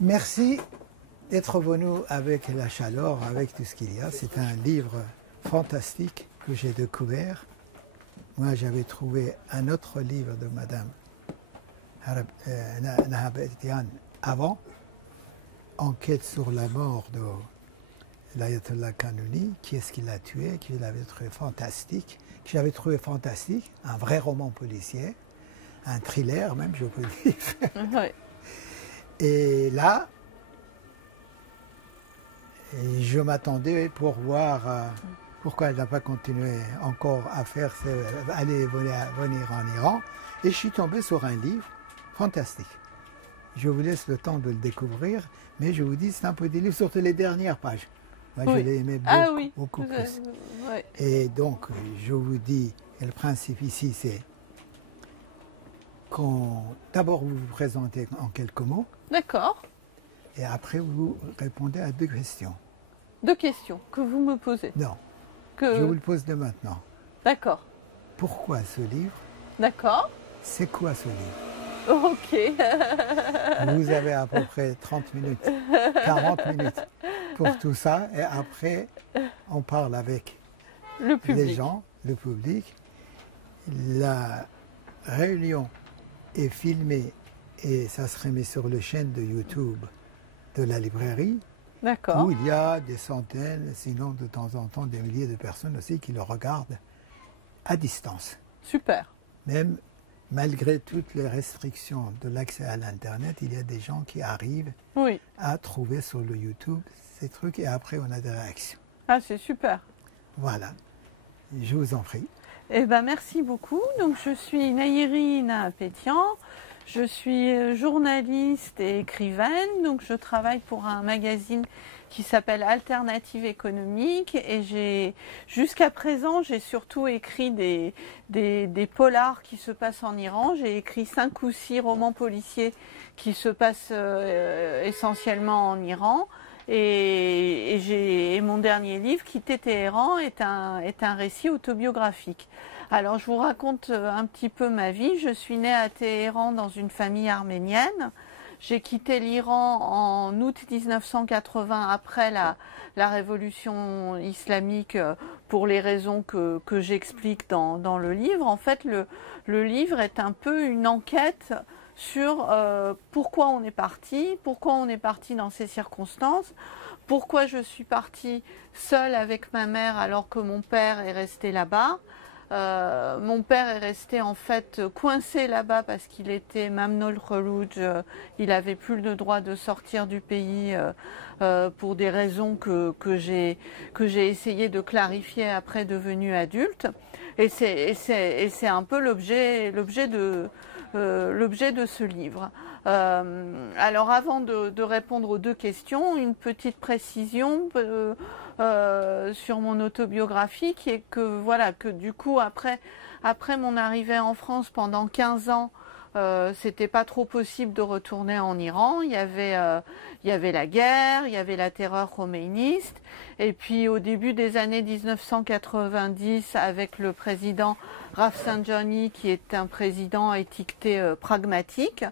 Merci d'être venu avec la chaleur, avec tout ce qu'il y a. C'est un livre fantastique que j'ai découvert. Moi, j'avais trouvé un autre livre de Madame Nahabetian avant, Enquête sur la mort de l'Ayatollah Kanouni, qui est-ce qui l'a tué, que j'avais trouvé fantastique, un vrai roman policier, un thriller même, je peux dire. Ouais. Et là, je m'attendais pour voir pourquoi elle n'a pas continué encore à venir en Iran. Et je suis tombé sur un livre fantastique. Je vous laisse le temps de le découvrir, mais je vous dis, c'est un peu des livres, surtout les dernières pages. Moi, je l'ai aimé beaucoup plus. Ouais. Et donc, je vous dis, le principe ici, c'est d'abord vous vous présentez en quelques mots. D'accord. Et après, vous répondez à 2 questions. 2 questions que vous me posez. Non, je vous le pose de maintenant. D'accord. Pourquoi ce livre? D'accord. C'est quoi ce livre? Ok. Vous avez à peu près 30 minutes, 40 minutes pour tout ça. Et après, on parle avec les gens, le public. La réunion est filmée et ça se remet sur la chaîne de YouTube de la librairie. D'accord. Où il y a des centaines, sinon de temps en temps des milliers de personnes aussi qui le regardent à distance. Super. Même malgré toutes les restrictions de l'accès à l'Internet, il y a des gens qui arrivent à trouver sur le YouTube ces trucs et après on a des réactions. Ah, c'est super. Voilà, je vous en prie. Eh ben, merci beaucoup. Donc, je suis Nayeri Nahapetian. Je suis journaliste et écrivaine. Donc, je travaille pour un magazine qui s'appelle Alternative économique. Et jusqu'à présent, j'ai surtout écrit des polars qui se passent en Iran. J'ai écrit 5 ou 6 romans policiers qui se passent essentiellement en Iran. Et mon dernier livre, Quitter Téhéran, est un récit autobiographique. Alors, je vous raconte un petit peu ma vie. Je suis née à Téhéran dans une famille arménienne. J'ai quitté l'Iran en août 1980 après la révolution islamique pour les raisons que j'explique dans le livre. En fait, le livre est un peu une enquête sur pourquoi on est parti dans ces circonstances, pourquoi je suis partie seule avec ma mère alors que mon père est resté là-bas. Mon père est resté en fait coincé là-bas parce qu'il était Mamnoul Khurouj, il n'avait plus le droit de sortir du pays pour des raisons que j'ai essayé de clarifier après devenu adulte. Et c'est un peu l'objet de ce livre. Alors avant de répondre aux 2 questions, une petite précision sur mon autobiographie qui est que voilà, que du coup après mon arrivée en France pendant 15 ans, c'était pas trop possible de retourner en Iran. Il y avait la guerre, il y avait la terreur khoméiniste, et puis au début des années 1990, avec le président Rafsanjani, qui est un président étiqueté pragmatique,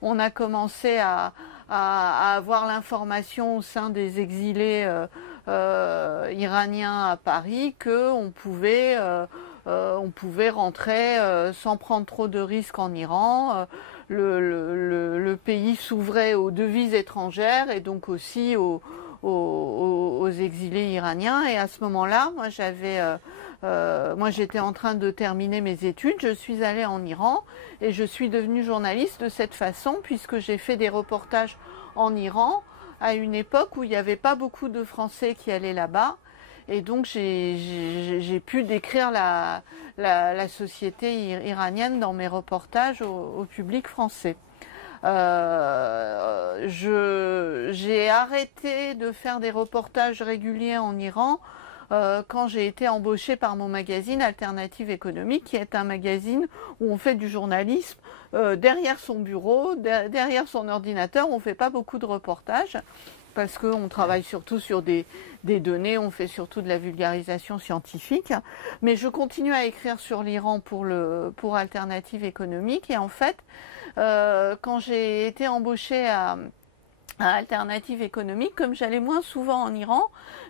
on a commencé à avoir l'information au sein des exilés iraniens à Paris qu'on pouvait rentrer sans prendre trop de risques en Iran. Le pays s'ouvrait aux devises étrangères et donc aussi aux exilés iraniens. Et à ce moment-là, moi j'étais en train de terminer mes études, je suis allée en Iran et je suis devenue journaliste de cette façon puisque j'ai fait des reportages en Iran à une époque où il n'y avait pas beaucoup de Français qui allaient là-bas. Et donc j'ai pu décrire la société iranienne dans mes reportages au public français. J'ai arrêté de faire des reportages réguliers en Iran quand j'ai été embauchée par mon magazine Alternative économique, qui est un magazine où on fait du journalisme derrière son bureau, derrière son ordinateur. On ne fait pas beaucoup de reportages parce qu'on travaille surtout sur des données, on fait surtout de la vulgarisation scientifique. Mais je continue à écrire sur l'Iran pour Alternative économique. Et en fait, quand j'ai été embauchée à Alternative économique, comme j'allais moins souvent en Iran,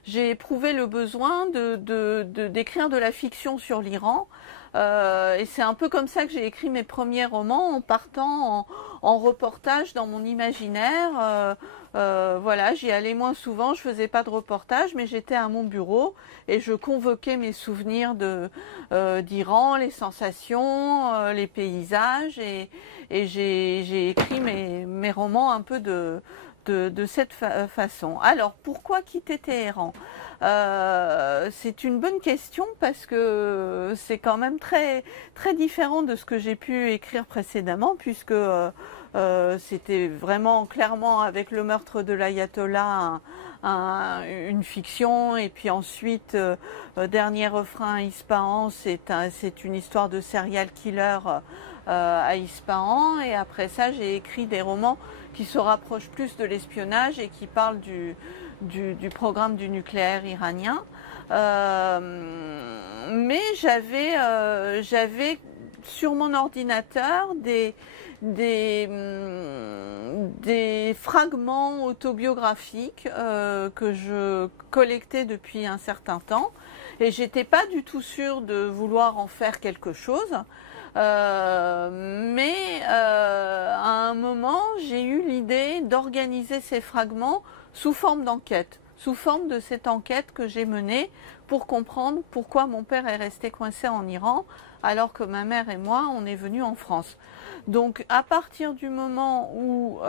j'ai éprouvé le besoin d'écrire de la fiction sur l'Iran. Et c'est un peu comme ça que j'ai écrit mes premiers romans, en partant en reportage dans mon imaginaire. Voilà, j'y allais moins souvent, je faisais pas de reportage, mais j'étais à mon bureau et je convoquais mes souvenirs d'Iran, les sensations, les paysages, et j'ai écrit mes romans un peu de cette façon. Alors, pourquoi quitter Téhéran? C'est une bonne question parce que c'est quand même très, très différent de ce que j'ai pu écrire précédemment, puisque c'était vraiment clairement avec le meurtre de l'ayatollah une fiction, et puis ensuite Dernier refrain à Ispahan, c'est une histoire de serial killer à Ispahan, et après ça j'ai écrit des romans qui se rapprochent plus de l'espionnage et qui parlent du programme du nucléaire iranien. Mais j'avais sur mon ordinateur des fragments autobiographiques que je collectais depuis un certain temps, et j'étais pas du tout sûre de vouloir en faire quelque chose. Mais à un moment, j'ai eu l'idée d'organiser ces fragments sous forme d'enquête, sous forme de cette enquête que j'ai menée pour comprendre pourquoi mon père est resté coincé en Iran alors que ma mère et moi, on est venus en France. Donc à partir du moment où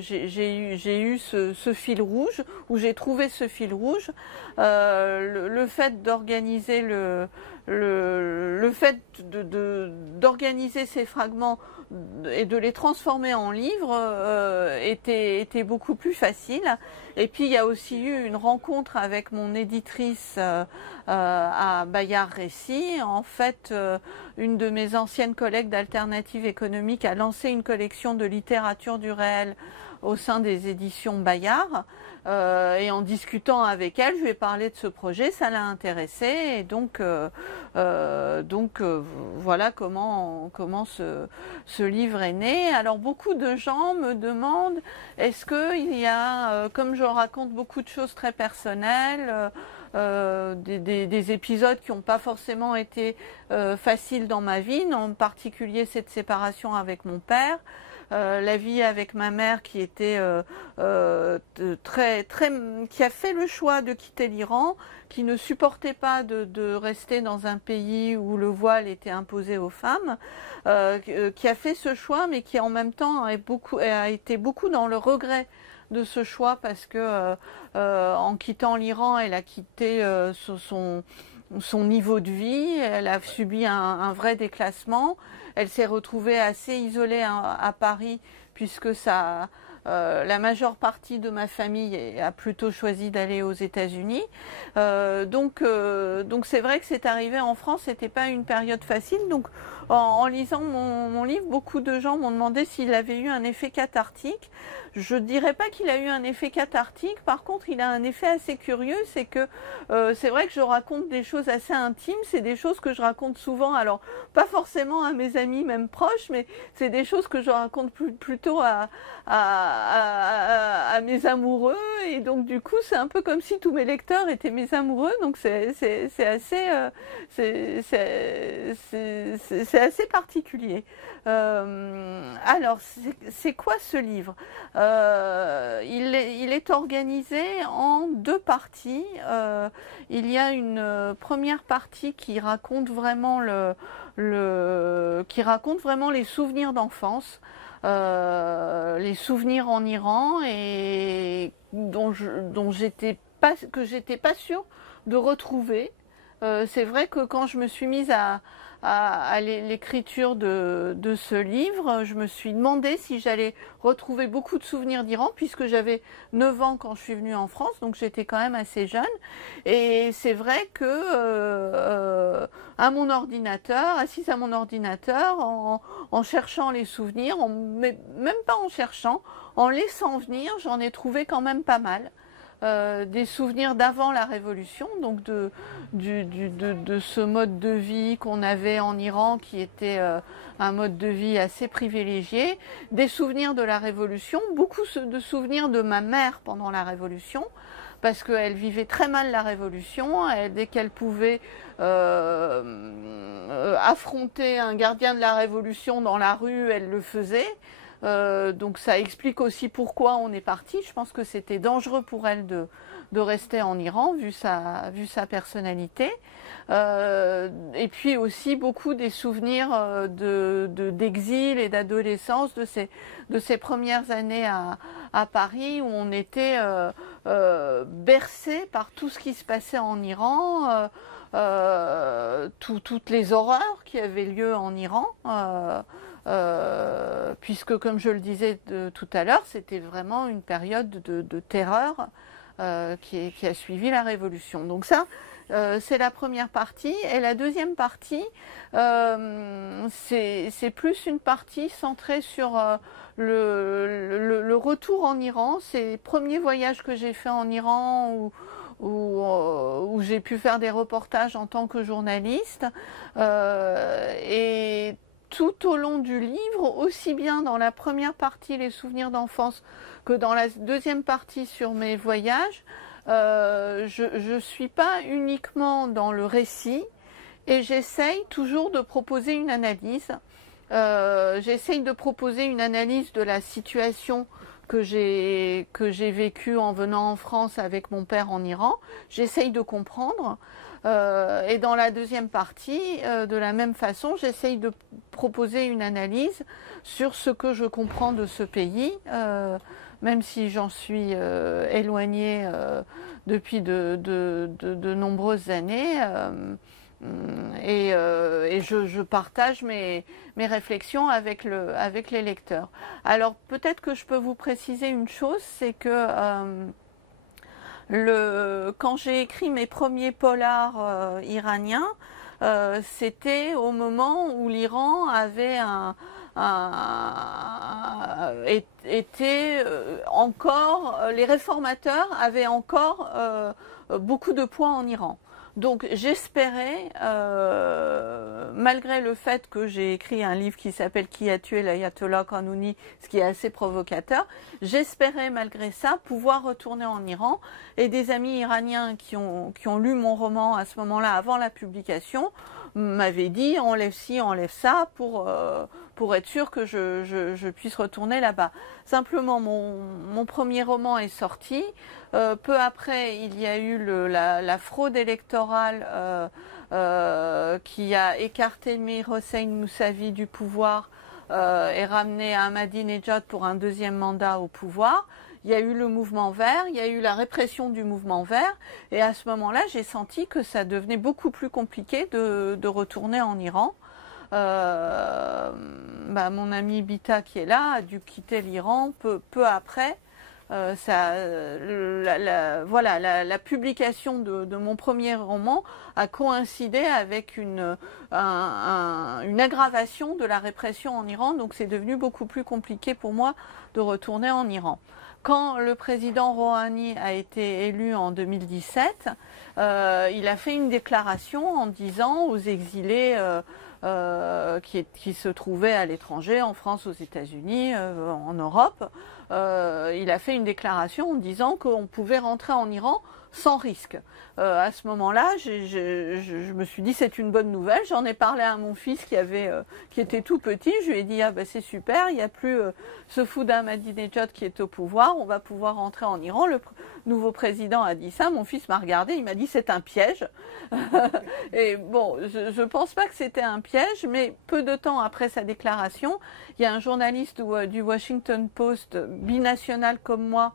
j'ai eu ce fil rouge, où j'ai trouvé ce fil rouge, le fait d'organiser d'organiser ces fragments et de les transformer en livres était beaucoup plus facile. Et puis il y a aussi eu une rencontre avec mon éditrice à Bayard Récits. En fait, une de mes anciennes collègues d'Alternative économique a lancé une collection de littérature du réel au sein des éditions Bayard. Et en discutant avec elle, je lui ai parlé de ce projet, ça l'a intéressée, et donc voilà comment ce livre est né. Alors beaucoup de gens me demandent, est-ce qu'il y a, comme je raconte beaucoup de choses très personnelles, des épisodes qui n'ont pas forcément été faciles dans ma vie, en particulier cette séparation avec mon père, la vie avec ma mère qui était qui a fait le choix de quitter l'Iran, qui ne supportait pas de rester dans un pays où le voile était imposé aux femmes, qui a fait ce choix, mais qui en même temps a été beaucoup dans le regret de ce choix, parce que en quittant l'Iran, elle a quitté son niveau de vie, elle a subi un vrai déclassement, elle s'est retrouvée assez isolée à Paris, puisque la majeure partie de ma famille a plutôt choisi d'aller aux États-Unis. Donc c'est vrai que c'est arrivé en France, c'était pas une période facile. Donc en lisant mon livre, beaucoup de gens m'ont demandé s'il avait eu un effet cathartique. Je dirais pas qu'il a eu un effet cathartique, par contre il a un effet assez curieux, c'est que c'est vrai que je raconte des choses assez intimes, c'est des choses que je raconte souvent, alors pas forcément à mes amis même proches, mais c'est des choses que je raconte plutôt à mes amoureux, et donc du coup c'est un peu comme si tous mes lecteurs étaient mes amoureux, donc c'est assez particulier. Alors c'est quoi ce livre? Il est organisé en deux parties. Il y a une première partie qui raconte vraiment les souvenirs d'enfance, les souvenirs en Iran, et que j'étais pas sûre de retrouver. C'est vrai que quand je me suis mise à l'écriture de ce livre, je me suis demandé si j'allais retrouver beaucoup de souvenirs d'Iran, puisque j'avais 9 ans quand je suis venue en France, donc j'étais quand même assez jeune. Et c'est vrai que à mon ordinateur, assise à mon ordinateur, en cherchant les souvenirs, même pas en cherchant, en laissant venir, j'en ai trouvé quand même pas mal. des souvenirs d'avant la révolution, donc de ce mode de vie qu'on avait en Iran qui était un mode de vie assez privilégié, des souvenirs de la révolution, beaucoup de souvenirs de ma mère pendant la révolution, parce qu'elle vivait très mal la révolution, dès qu'elle pouvait affronter un gardien de la révolution dans la rue, elle le faisait. Donc ça explique aussi pourquoi on est parti. Je pense que c'était dangereux pour elle de rester en Iran, vu sa personnalité. Et puis aussi beaucoup des souvenirs d'exil et d'adolescence de ces premières années à Paris, où on était bercé par tout ce qui se passait en Iran, toutes les horreurs qui avaient lieu en Iran. Puisque, comme je le disais tout à l'heure, c'était vraiment une période de terreur qui a suivi la Révolution. Donc ça, c'est la première partie. Et la deuxième partie, c'est plus une partie centrée sur le retour en Iran. C'est les premiers voyages que j'ai faits en Iran où j'ai pu faire des reportages en tant que journaliste. Et tout au long du livre, aussi bien dans la première partie, les souvenirs d'enfance, que dans la deuxième partie sur mes voyages, je ne suis pas uniquement dans le récit et j'essaye toujours de proposer une analyse. J'essaye de proposer une analyse de la situation que j'ai vécue en venant en France avec mon père en Iran. J'essaye de comprendre. Et dans la deuxième partie, de la même façon, j'essaye de proposer une analyse sur ce que je comprends de ce pays, même si j'en suis éloignée depuis de nombreuses années. Et je partage mes réflexions avec les lecteurs. Alors peut-être que je peux vous préciser une chose, c'est que quand j'ai écrit mes premiers polars iraniens, c'était au moment où l'Iran avait les réformateurs avaient encore beaucoup de poids en Iran. Donc j'espérais, malgré le fait que j'ai écrit un livre qui s'appelle « Qui a tué l'ayatollah Kanouni », ce qui est assez provocateur, j'espérais malgré ça pouvoir retourner en Iran. Et des amis iraniens qui ont lu mon roman à ce moment-là, avant la publication, m'avaient dit « enlève ci, enlève ça » pour être sûr que je puisse retourner là-bas. Simplement, mon premier roman est sorti. Peu après, il y a eu la fraude électorale qui a écarté Mir Hossein Mousavi du pouvoir et ramené Ahmadinejad pour un deuxième mandat au pouvoir. Il y a eu le mouvement vert, il y a eu la répression du mouvement vert, et à ce moment-là, j'ai senti que ça devenait beaucoup plus compliqué de retourner en Iran. Mon ami Bita qui est là a dû quitter l'Iran peu après. La publication de mon premier roman a coïncidé avec une aggravation de la répression en Iran, donc c'est devenu beaucoup plus compliqué pour moi de retourner en Iran. Quand le président Rouhani a été élu en 2017, il a fait une déclaration en disant aux exilés qui se trouvaient à l'étranger, en France, aux États-Unis, en Europe, il a fait une déclaration en disant qu'on pouvait rentrer en Iran sans risque. À ce moment-là, je me suis dit c'est une bonne nouvelle. J'en ai parlé à mon fils qui était tout petit. Je lui ai dit c'est super, il n'y a plus ce fou d'Ahmadinejad qui est au pouvoir. On va pouvoir rentrer en Iran. Le nouveau président a dit ça. Mon fils m'a regardé, il m'a dit c'est un piège. Et bon, je pense pas que c'était un piège, mais peu de temps après sa déclaration, il y a un journaliste du Washington Post binational comme moi.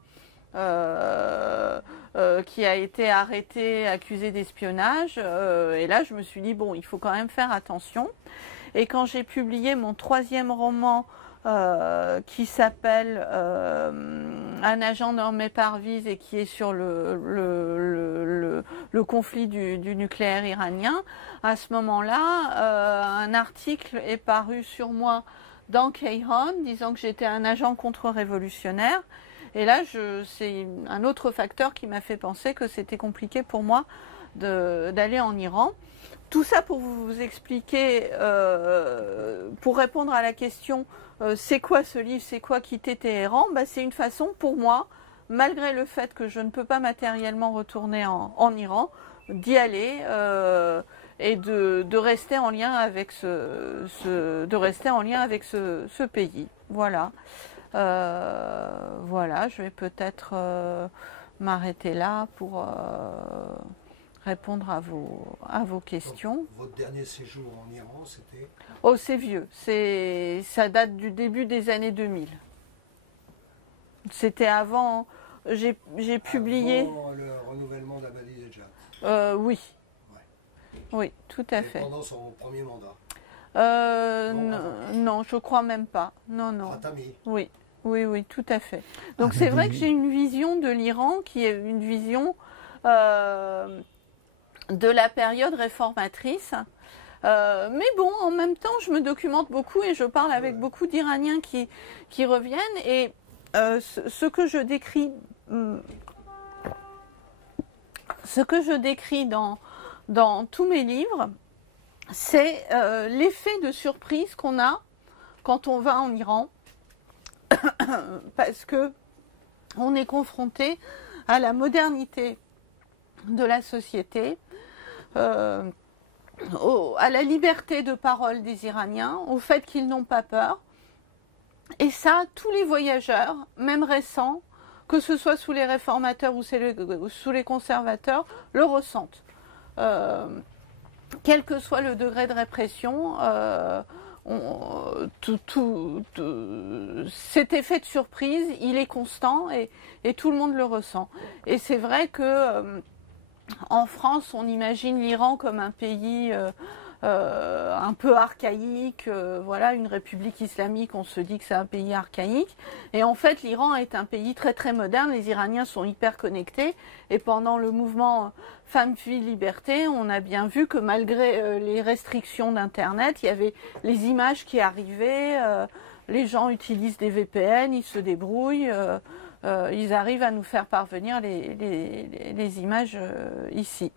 Qui a été arrêté, accusé d'espionnage. Et là, je me suis dit, bon, il faut quand même faire attention. Et quand j'ai publié mon troisième roman, qui s'appelle Un agent nommé Parviz et qui est sur le conflit du nucléaire iranien, à ce moment-là, un article est paru sur moi dans Kayhan, disant que j'étais un agent contre-révolutionnaire. Et là, c'est un autre facteur qui m'a fait penser que c'était compliqué pour moi d'aller en Iran. Tout ça pour vous expliquer, pour répondre à la question c'est quoi ce livre, c'est quoi quitter Téhéran, c'est une façon pour moi, malgré le fait que je ne peux pas matériellement retourner en Iran, d'y aller et de rester en lien avec ce pays. Voilà. Voilà, je vais peut-être m'arrêter là pour répondre à vos questions. Donc, votre dernier séjour en Iran, c'était? Oh, c'est vieux. Ça date du début des années 2000. C'était avant. J'ai publié. Avant le renouvellement d'Ahmadinejad. Oui. Ouais. Oui, tout à fait. Pendant son premier mandat. Non, je crois même pas. Non. Khatami. Oui, tout à fait. Donc c'est vrai que j'ai une vision de l'Iran qui est une vision de la période réformatrice. Mais bon, en même temps, je me documente beaucoup et je parle avec beaucoup d'Iraniens qui reviennent. Et ce que je décris dans tous mes livres, c'est l'effet de surprise qu'on a quand on va en Iran, parce que on est confronté à la modernité de la société, à la liberté de parole des Iraniens, au fait qu'ils n'ont pas peur. Et ça, tous les voyageurs, même récents, que ce soit sous les réformateurs ou sous les conservateurs, le ressentent. Quel que soit le degré de répression, cet effet de surprise, il est constant et tout le monde le ressent. Et c'est vrai que en France, on imagine l'Iran comme un pays un peu archaïque, voilà, une république islamique, on se dit que c'est un pays archaïque. Et en fait, l'Iran est un pays très très moderne, les Iraniens sont hyper connectés. Et pendant le mouvement Femmes, Vie, Liberté, on a bien vu que malgré les restrictions d'Internet, il y avait les images qui arrivaient, les gens utilisent des VPN, ils se débrouillent. Ils arrivent à nous faire parvenir les images ici.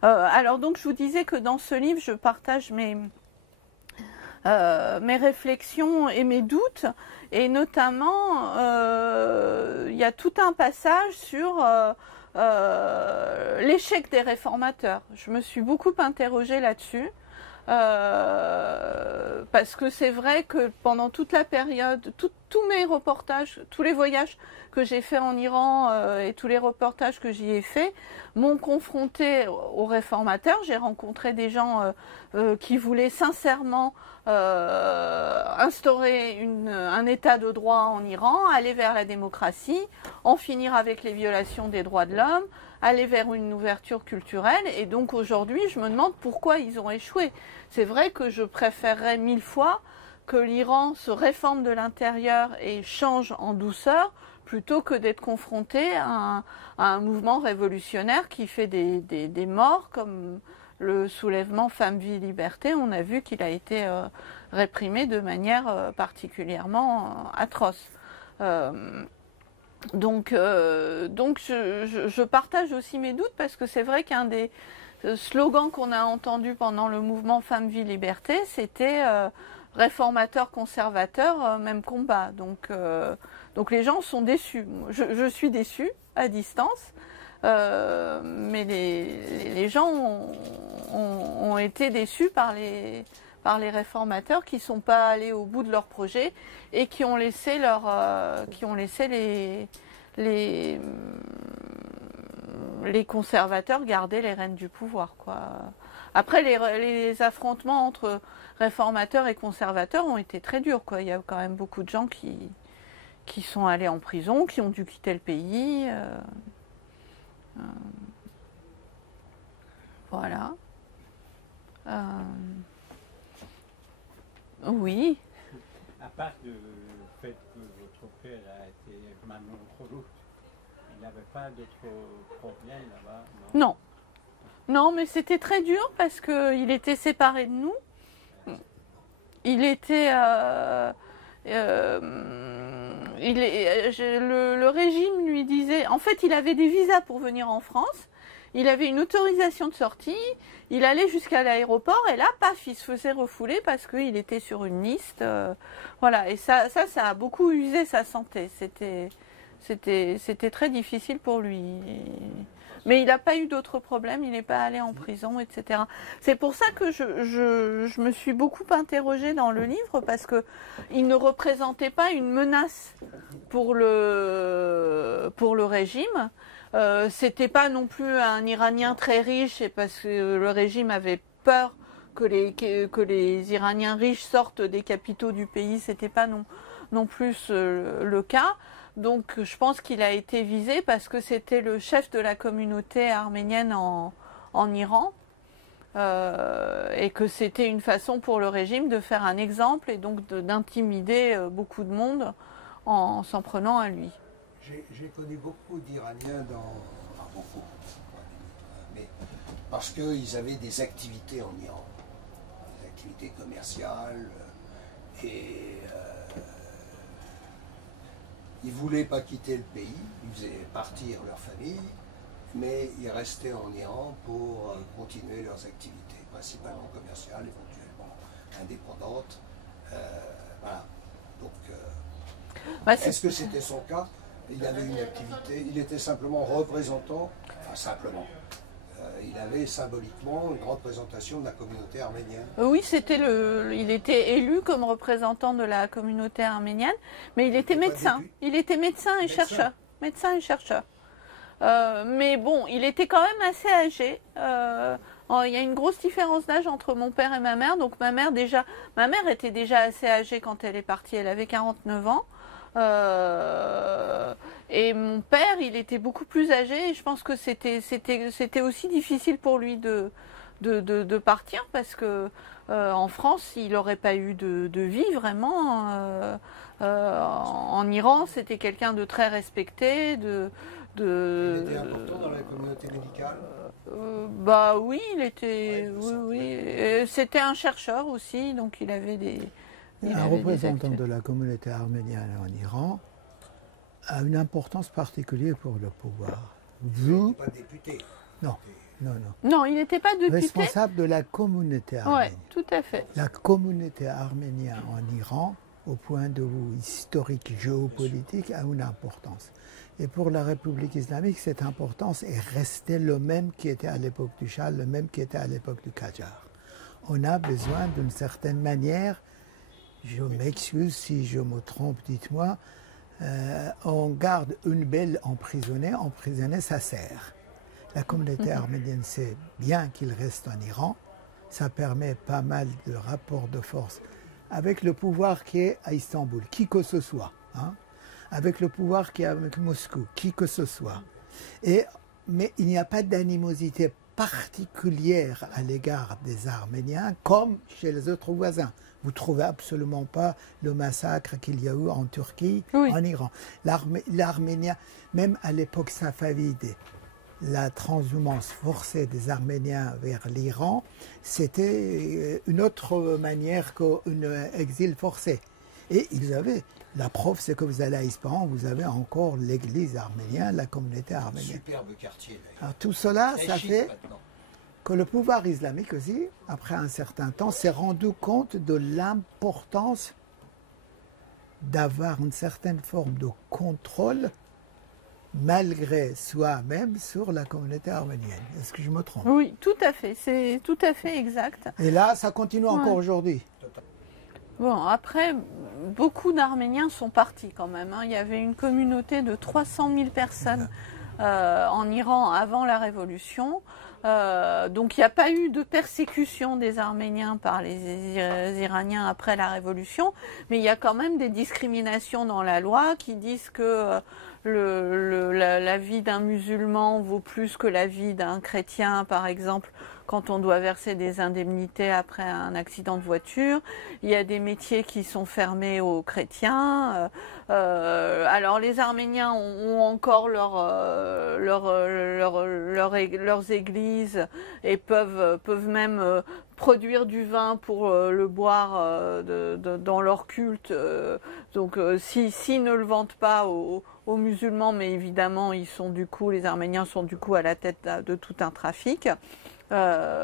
Alors donc je vous disais que dans ce livre, je partage mes réflexions et mes doutes, et notamment il y a tout un passage sur l'échec des réformateurs. Je me suis beaucoup interrogée là-dessus. Parce que c'est vrai que pendant toute la période, tous mes reportages, tous les voyages que j'ai faits en Iran et tous les reportages que j'y ai faits m'ont confronté aux réformateurs. J'ai rencontré des gens qui voulaient sincèrement instaurer un état de droit en Iran, aller vers la démocratie, en finir avec les violations des droits de l'homme, aller vers une ouverture culturelle. Et donc aujourd'hui, je me demande pourquoi ils ont échoué. C'est vrai que je préférerais 1000 fois que l'Iran se réforme de l'intérieur et change en douceur, plutôt que d'être confronté à un mouvement révolutionnaire qui fait des morts, comme le soulèvement Femmes, Vie, Liberté. On a vu qu'il a été réprimé de manière particulièrement atroce. Donc je partage aussi mes doutes, parce que c'est vrai qu'un des slogans qu'on a entendu pendant le mouvement Femmes, Vie, Liberté, c'était réformateur, conservateur, même combat. Donc les gens sont déçus. Je suis déçue à distance, mais les gens ont été déçus par les réformateurs qui ne sont pas allés au bout de leur projet et qui ont laissé les conservateurs garder les rênes du pouvoir, quoi. Après, les affrontements entre réformateurs et conservateurs ont été très durs, quoi. Il y a quand même beaucoup de gens qui sont allés en prison, qui ont dû quitter le pays. Voilà. Oui. À part le fait que votre père a été Manon Kholout, il n'avait pas d'autres problèmes là-bas? Non. Non, mais c'était très dur parce qu'il était séparé de nous. Il était le régime lui disait... En fait, il avait des visas pour venir en France. Il avait une autorisation de sortie. Il allait jusqu'à l'aéroport et là, paf, il se faisait refouler parce qu'il était sur une liste. Voilà. Et ça a beaucoup usé sa santé. C'était très difficile pour lui. Mais il n'a pas eu d'autres problèmes, il n'est pas allé en prison, etc. C'est pour ça que je me suis beaucoup interrogée dans le livre, parce qu'il ne représentait pas une menace pour le régime. C'était pas non plus un Iranien très riche, et parce que le régime avait peur que les Iraniens riches sortent des capitaux du pays, c'était pas non plus le cas. Donc je pense qu'il a été visé parce que c'était le chef de la communauté arménienne en Iran, et que c'était une façon pour le régime de faire un exemple et donc d'intimider beaucoup de monde en s'en prenant à lui. J'ai connu beaucoup d'Iraniens enfin beaucoup, mais parce qu'ils avaient des activités en Iran, des activités commerciales, et ils ne voulaient pas quitter le pays, ils faisaient partir leur famille, mais ils restaient en Iran pour continuer leurs activités, principalement commerciales, éventuellement indépendantes. Voilà. Donc, est-ce que c'était son cas? Il avait une activité, il était simplement représentant, enfin simplement, il avait symboliquement une représentation de la communauté arménienne. Oui, il était élu comme représentant de la communauté arménienne, mais il était médecin. Il était médecin et chercheur. Médecin et chercheur. Mais bon, il était quand même assez âgé. Il y a une grosse différence d'âge entre mon père et ma mère. Donc ma mère était déjà assez âgée quand elle est partie. Elle avait 49 ans. Et mon père, il était beaucoup plus âgé, et je pense que c'était aussi difficile pour lui de partir, parce que en France, il n'aurait pas eu de vie vraiment. En Iran, c'était quelqu'un de très respecté, Il était important dans la communauté médicale. Bah oui, il était, oui. C'était un chercheur aussi, donc il avait un représentant de la communauté arménienne en Iran a une importance particulière pour le pouvoir. Il n'était pas député. Non. Non, il n'était pas député. Responsable de la communauté arménienne. Oui, tout à fait. La communauté arménienne en Iran, au point de vue historique, géopolitique, a une importance. Et pour la République islamique, cette importance est restée le même qui était à l'époque du Shah, le même qui était à l'époque du Qajar. On a besoin d'une certaine manière. Je m'excuse si je me trompe, dites-moi. On garde une belle emprisonnée, ça sert. La communauté arménienne sait bien qu'il reste en Iran. Ça permet pas mal de rapports de force avec le pouvoir qui est à Istanbul, qui que ce soit. Hein, avec le pouvoir qui est avec Moscou, qui que ce soit. Mais il n'y a pas d'animosité particulière à l'égard des Arméniens comme chez les autres voisins. Vous ne trouvez absolument pas le massacre qu'il y a eu en Turquie, en Iran. L'Arménien, même à l'époque safavide, la transhumance forcée des Arméniens vers l'Iran, c'était une autre manière qu'un exil forcé. Et ils avaient, la preuve c'est que vous allez à Ispahan, vous avez encore l'église arménienne, la communauté arménienne. Superbe quartier d'ailleurs. Alors tout cela, Très ça chic, fait maintenant. Que le pouvoir islamique aussi, après un certain temps, s'est rendu compte de l'importance d'avoir une certaine forme de contrôle malgré soi-même sur la communauté arménienne. Est-ce que je me trompe? Oui, tout à fait, c'est tout à fait exact. Et là, ça continue encore aujourd'hui. Bon, après, beaucoup d'Arméniens sont partis quand même. Il y avait une communauté de 300 000 personnes en Iran avant la Révolution. Donc il n'y a pas eu de persécution des Arméniens par les Iraniens après la Révolution, mais il y a quand même des discriminations dans la loi qui disent que la vie d'un musulman vaut plus que la vie d'un chrétien, par exemple, quand on doit verser des indemnités après un accident de voiture. Il y a des métiers qui sont fermés aux chrétiens. Alors les Arméniens ont encore leurs églises et peuvent même produire du vin pour le boire dans leur culte. Donc s'ils ne le vendent pas aux musulmans, mais évidemment ils sont du coup, les Arméniens sont du coup à la tête de tout un trafic. Mais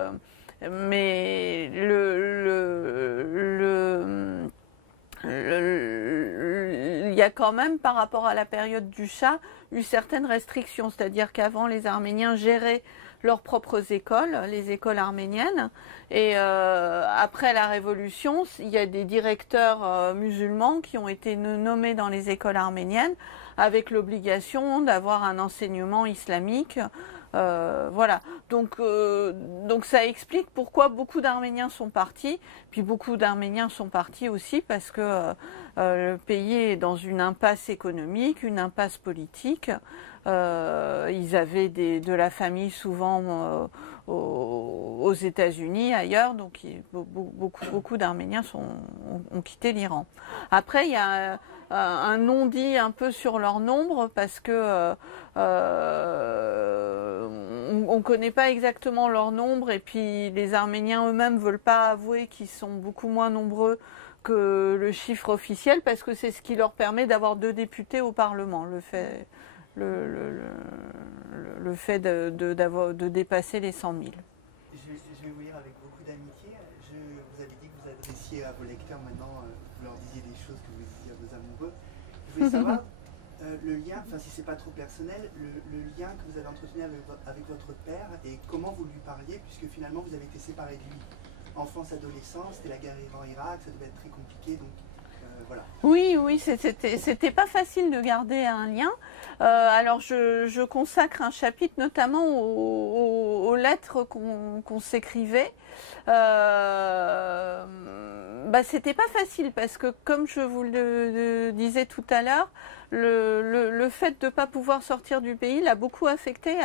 il y a quand même, par rapport à la période du Shah, eu certaines restrictions. C'est-à-dire qu'avant, les Arméniens géraient leurs propres écoles, les écoles arméniennes. Et après la Révolution, il y a des directeurs musulmans qui ont été nommés dans les écoles arméniennes avec l'obligation d'avoir un enseignement islamique. Voilà, donc ça explique pourquoi beaucoup d'Arméniens sont partis, puis beaucoup d'Arméniens sont partis aussi parce que le pays est dans une impasse économique, une impasse politique. Ils avaient de la famille souvent aux États-Unis, ailleurs, donc beaucoup d'Arméniens ont quitté l'Iran. Après, il y a un non-dit un peu sur leur nombre parce que on ne connaît pas exactement leur nombre et puis les Arméniens eux-mêmes ne veulent pas avouer qu'ils sont beaucoup moins nombreux que le chiffre officiel parce que c'est ce qui leur permet d'avoir 2 députés au Parlement, le fait de dépasser les 100 000. Je vais vous lire avec beaucoup d'amitié. Vous avez dit que vous adressiez à vos lecteurs maintenant, vous leur disiez des choses que vous disiez à vos amoureux. Je voulais savoir le lien, enfin si c'est pas trop personnel, le lien que vous avez entretenu avec votre père et comment vous lui parliez, puisque finalement vous avez été séparés de lui. Enfance, adolescence, c'était la guerre Iran-Irak, ça devait être très compliqué, donc voilà. Oui, c'était pas facile de garder un lien. Alors je consacre un chapitre notamment aux lettres qu'on s'écrivait. C'était pas facile parce que comme je vous le disais tout à l'heure, le fait de ne pas pouvoir sortir du pays a beaucoup affecté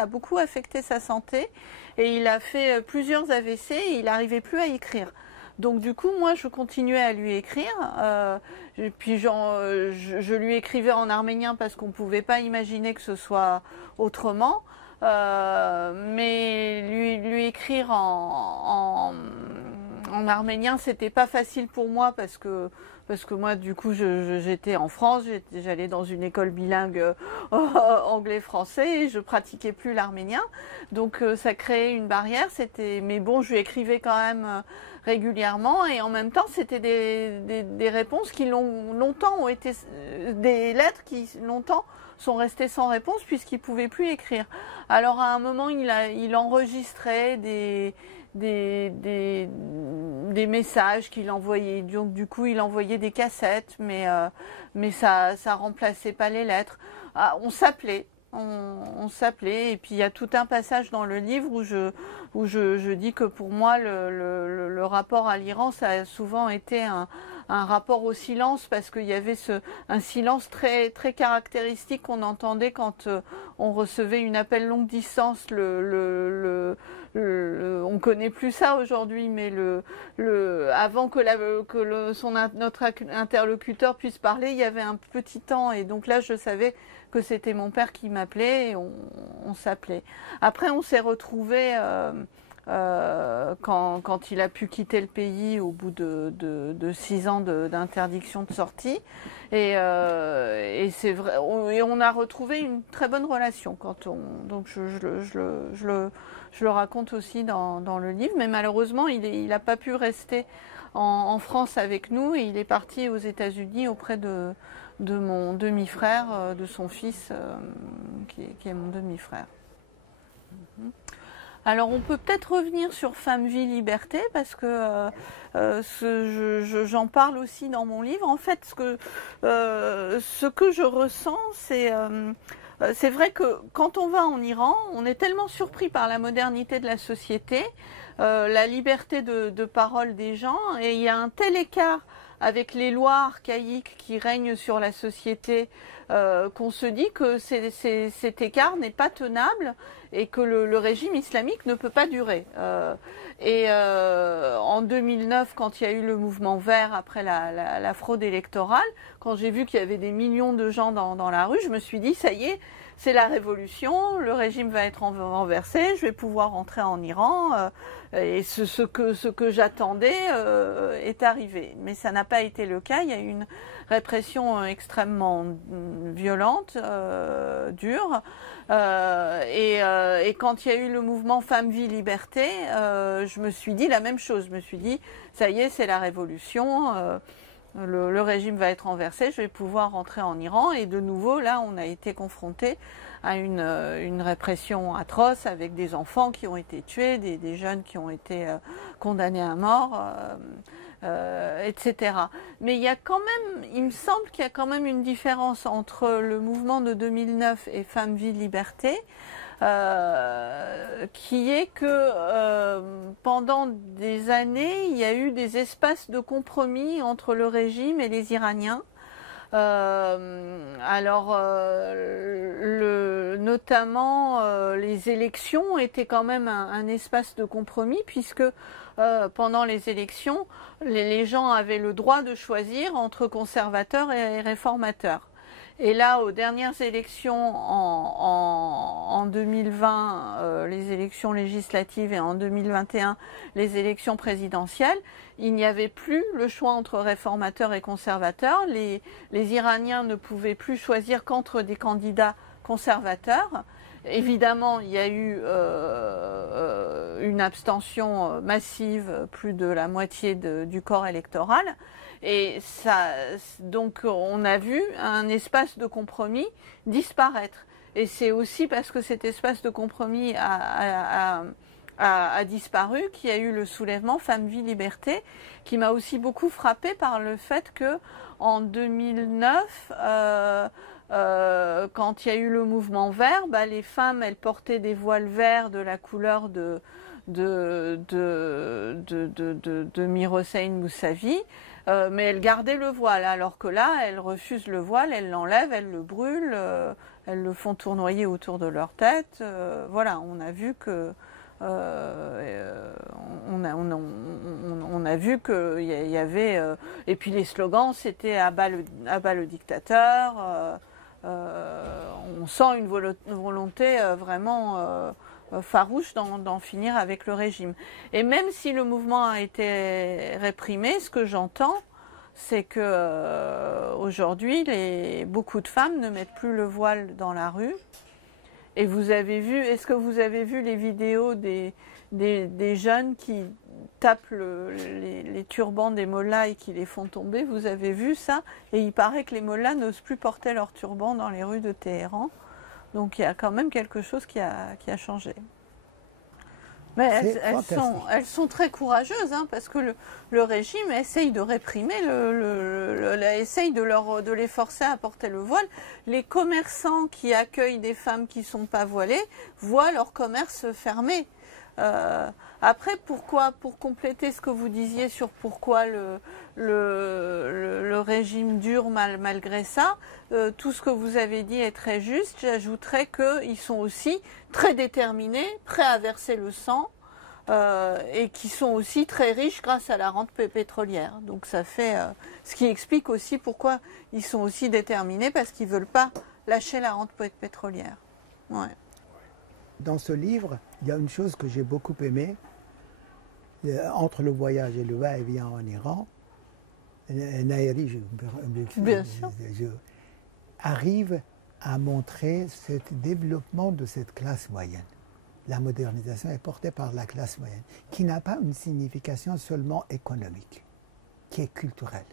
sa santé et il a fait plusieurs AVC et il n'arrivait plus à écrire. Donc du coup, moi, je continuais à lui écrire. Puis je lui écrivais en arménien parce qu'on ne pouvait pas imaginer que ce soit autrement. Mais lui écrire en arménien, c'était pas facile pour moi parce que moi, du coup, j'étais en France, j'allais dans une école bilingue anglais-français et je pratiquais plus l'arménien. Donc ça créait une barrière. Mais bon, je lui écrivais quand même régulièrement et en même temps, c'était des réponses qui longtemps ont été des lettres qui longtemps sont restées sans réponse puisqu'il pouvait plus écrire. Alors à un moment, il enregistrait des messages qu'il envoyait. Donc du coup, il envoyait des cassettes, mais ça remplaçait pas les lettres. On s'appelait. On s'appelait et puis il y a tout un passage dans le livre où je dis que pour moi le rapport à l'Iran ça a souvent été un rapport au silence parce qu'il y avait un silence très très caractéristique qu'on entendait quand on recevait une appel longue distance. On connaît plus ça aujourd'hui, mais avant que notre interlocuteur puisse parler, il y avait un petit temps et donc là je savais que c'était mon père qui m'appelait et on s'appelait. Après, on s'est retrouvés quand il a pu quitter le pays au bout de 6 ans d'interdiction de sortie. Et c'est vrai. Et on a retrouvé une très bonne relation. Donc je le raconte aussi dans le livre. Mais malheureusement, il n'a pas pu rester en France avec nous et il est parti aux États-Unis auprès de mon demi-frère, de son fils, qui est mon demi-frère. Alors on peut peut-être revenir sur Femme, Vie, Liberté, parce que j'en parle aussi dans mon livre. En fait, ce que je ressens, c'est vrai que quand on va en Iran, on est tellement surpris par la modernité de la société, la liberté de parole des gens, et il y a un tel écart avec les lois archaïques qui règnent sur la société, qu'on se dit que cet écart n'est pas tenable et que le régime islamique ne peut pas durer. En 2009, quand il y a eu le mouvement vert après la fraude électorale, quand j'ai vu qu'il y avait des millions de gens dans la rue, je me suis dit, ça y est, c'est la révolution, le régime va être renversé, je vais pouvoir rentrer en Iran, et ce que j'attendais est arrivé. Mais ça n'a pas été le cas, il y a eu une répression extrêmement violente, dure, et quand il y a eu le mouvement Femmes, Vie, Liberté, je me suis dit la même chose, je me suis dit, ça y est, c'est la révolution, le régime va être renversé, je vais pouvoir rentrer en Iran. Et de nouveau, là, on a été confronté à une répression atroce avec des enfants qui ont été tués, des jeunes qui ont été condamnés à mort, etc. Mais il y a quand même, il me semble qu'il y a quand même une différence entre le mouvement de 2009 et Femmes, Vie, Liberté, qui est que pendant des années, il y a eu des espaces de compromis entre le régime et les Iraniens. Notamment les élections étaient quand même un espace de compromis, puisque pendant les élections, les gens avaient le droit de choisir entre conservateurs et réformateurs. Et là, aux dernières élections en 2020, les élections législatives, et en 2021, les élections présidentielles, il n'y avait plus le choix entre réformateurs et conservateurs. Les Iraniens ne pouvaient plus choisir qu'entre des candidats conservateurs. Évidemment, il y a eu une abstention massive, plus de la moitié du corps électoral. Et ça, donc on a vu un espace de compromis disparaître. Et c'est aussi parce que cet espace de compromis a disparu qu'il y a eu le soulèvement Femmes, Vie, Liberté, qui m'a aussi beaucoup frappée par le fait que en 2009, quand il y a eu le mouvement vert, les femmes, elles portaient des voiles verts de la couleur de Mir Hossein Mousavi, mais elles gardaient le voile, alors que là, elles refusent le voile, elles l'enlèvent, elles le brûlent, elles le font tournoyer autour de leur tête. Voilà, on a vu que on a vu qu'il y avait et puis les slogans, c'était à bas le dictateur. On sent une volonté vraiment farouche d'en finir avec le régime. Et même si le mouvement a été réprimé, ce que j'entends, c'est que aujourd'hui, beaucoup de femmes ne mettent plus le voile dans la rue. Et vous avez vu, est-ce que vous avez vu les vidéos des jeunes qui tapent les turbans des mollahs et qui les font tomber? Vous avez vu ça? Et il paraît que les mollahs n'osent plus porter leurs turbans dans les rues de Téhéran. Donc il y a quand même quelque chose qui a changé. Mais elles sont très courageuses, hein, parce que le régime essaye de réprimer, essaye de les forcer à porter le voile. Les commerçants qui accueillent des femmes qui ne sont pas voilées voient leur commerce fermé. Après, pourquoi, pour compléter ce que vous disiez sur pourquoi le régime dure malgré ça, tout ce que vous avez dit est très juste. J'ajouterais qu'ils sont aussi très déterminés, prêts à verser le sang, et qui sont aussi très riches grâce à la rente pétrolière. Donc ça fait ce qui explique aussi pourquoi ils sont aussi déterminés, parce qu'ils ne veulent pas lâcher la rente pétrolière. Ouais. Dans ce livre, il y a une chose que j'ai beaucoup aimée, entre le voyage et le va-et-vient en Iran. Nairi, je arrive à montrer ce développement de cette classe moyenne. La modernisation est portée par la classe moyenne, qui n'a pas une signification seulement économique, qui est culturelle.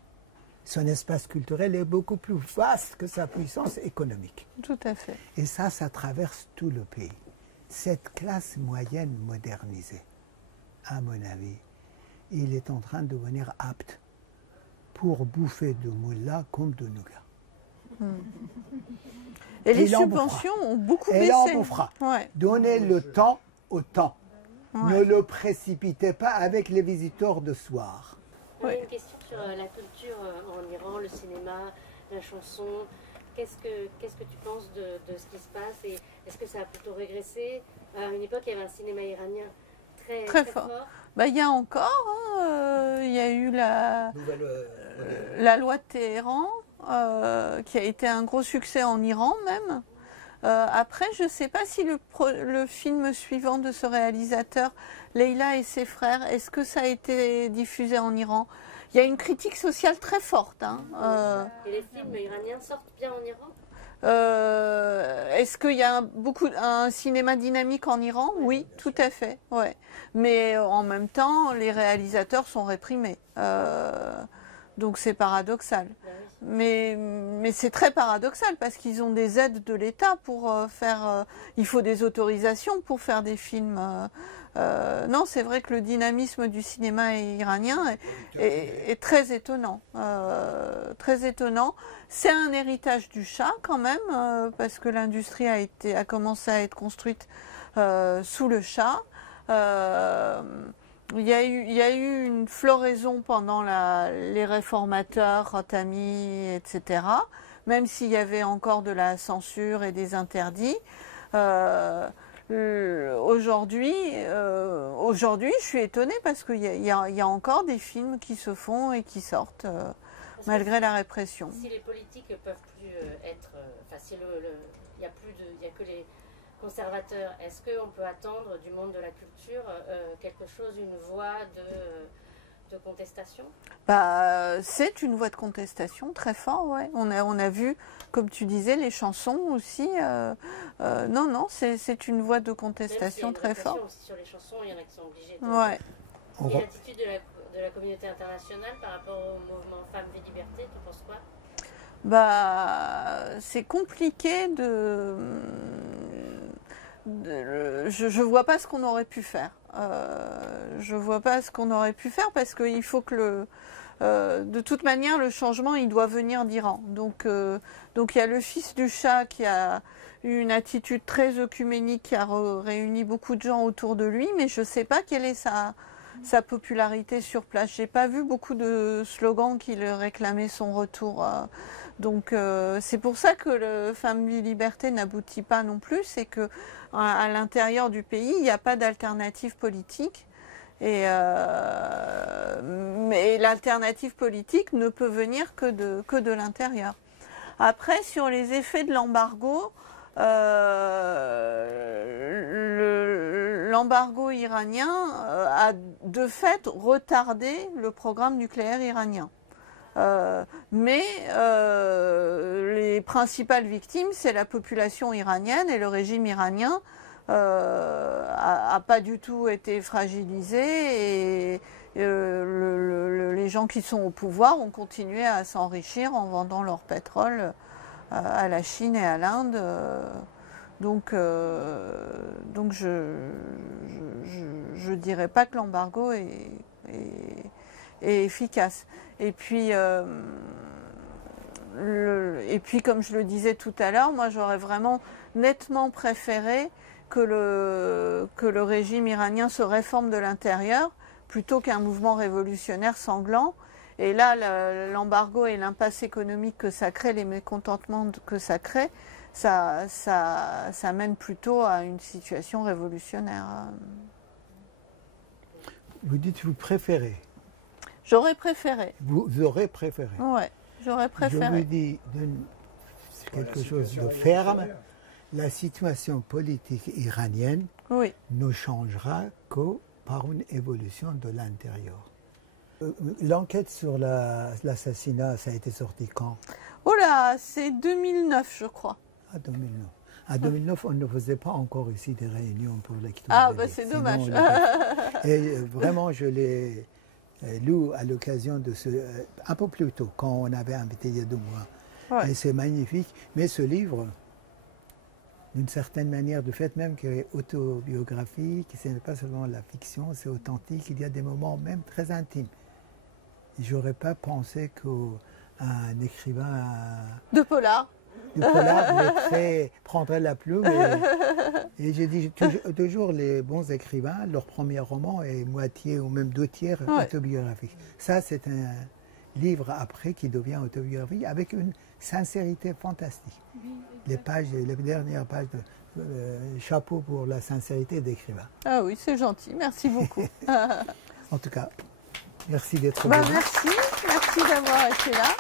Son espace culturel est beaucoup plus vaste que sa puissance économique. Tout à fait. Et ça traverse tout le pays. Cette classe moyenne modernisée, à mon avis, il est en train de devenir apte pour bouffer de moullah comme de nougat. Et les subventions ont beaucoup baissé. Et en bouffera. Ouais. Donnez le temps au temps. Ouais. Ne le précipitez pas avec les visiteurs de soir. Ouais. Une question sur la culture en Iran, le cinéma, la chanson. Qu'est-ce que tu penses de ce qui se passe, et est-ce que ça a plutôt régressé? À une époque, il y avait un cinéma iranien très fort. Il y a encore, il y a eu la loi de Téhéran, qui a été un gros succès en Iran même. Après, je ne sais pas si le film suivant de ce réalisateur, Leila et ses frères, est-ce que ça a été diffusé en Iran? Il y a une critique sociale très forte. Hein. Et les films iraniens sortent bien en Iran? Est-ce qu'il y a un cinéma dynamique en Iran? Oui, tout à fait. Ouais. Mais en même temps, les réalisateurs sont réprimés. Donc c'est paradoxal. Mais c'est très paradoxal parce qu'ils ont des aides de l'État pour faire... il faut des autorisations pour faire des films. Non, c'est vrai que le dynamisme du cinéma iranien est très étonnant. Très étonnant. C'est un héritage du Shah quand même, parce que l'industrie a commencé à être construite sous le Shah. Il y a eu une floraison pendant les réformateurs, Khatami, etc. Même s'il y avait encore de la censure et des interdits. Aujourd'hui, je suis étonnée parce qu'il y a encore des films qui se font et qui sortent malgré la répression. Si les politiques ne peuvent plus être... Enfin, si il n'y a que les conservateurs, est-ce qu'on peut attendre du monde de la culture quelque chose, une voie de contestation? C'est une voie de contestation très fort, ouais. On a vu, comme tu disais, les chansons aussi. Non, c'est une voie de contestation très forte. Sur les chansons, il y en a qui sont obligés. Ouais. Et l'attitude de la communauté internationale par rapport au mouvement Femmes et Liberté, tu penses quoi? C'est compliqué je vois pas ce qu'on aurait pu faire. Je vois pas ce qu'on aurait pu faire parce qu'il faut que de toute manière le changement il doit venir d'Iran. Donc il y a le fils du Shah qui a eu une attitude très œcuménique, qui a réuni beaucoup de gens autour de lui, mais je sais pas quelle est sa popularité sur place. J'ai pas vu beaucoup de slogans qui le réclamaient son retour. Donc c'est pour ça que le Femmes et Liberté n'aboutit pas non plus, c'est que à l'intérieur du pays il n'y a pas d'alternative politique mais l'alternative politique ne peut venir que de l'intérieur. Après, sur les effets de l'embargo, l'embargo iranien a de fait retardé le programme nucléaire iranien. Mais les principales victimes, c'est la population iranienne, et le régime iranien a pas du tout été fragilisé, et les gens qui sont au pouvoir ont continué à s'enrichir en vendant leur pétrole à la Chine et à l'Inde. Donc je dirais pas que l'embargo est efficace. Et puis, comme je le disais tout à l'heure, moi j'aurais vraiment nettement préféré que le régime iranien se réforme de l'intérieur plutôt qu'un mouvement révolutionnaire sanglant. Et là, l'embargo et l'impasse économique que ça crée, les mécontentements que ça crée, ça mène plutôt à une situation révolutionnaire. Vous dites vous préférez. J'aurais préféré. Vous aurez préféré. Ouais, j'aurais préféré. Je vous dis quelque chose de ferme. La situation politique iranienne ne changera que par une évolution de l'intérieur. L'enquête sur l'assassinat, ça a été sorti quand? Oh là, c'est 2009, je crois. Ah, 2009. En 2009, on ne faisait pas encore ici des réunions pour lecture. Ah, c'est dommage. Et vraiment, je l'ai lu à l'occasion de un peu plus tôt, quand on avait invité il y a 2 mois. Ouais. Et c'est magnifique. Mais ce livre, d'une certaine manière, du fait même qu'il est autobiographique, ce n'est pas seulement la fiction, c'est authentique, il y a des moments même très intimes. Je n'aurais pas pensé qu'un écrivain de polar prendrait la plume. Et j'ai dit toujours, les bons écrivains, leur premier roman est moitié ou même 2 tiers autobiographique. Ça, c'est un livre après qui devient autobiographique avec une sincérité fantastique. Les dernières pages chapeau pour la sincérité d'écrivain. Ah oui, c'est gentil, merci beaucoup. En tout cas, merci d'être venu. Merci d'avoir été là.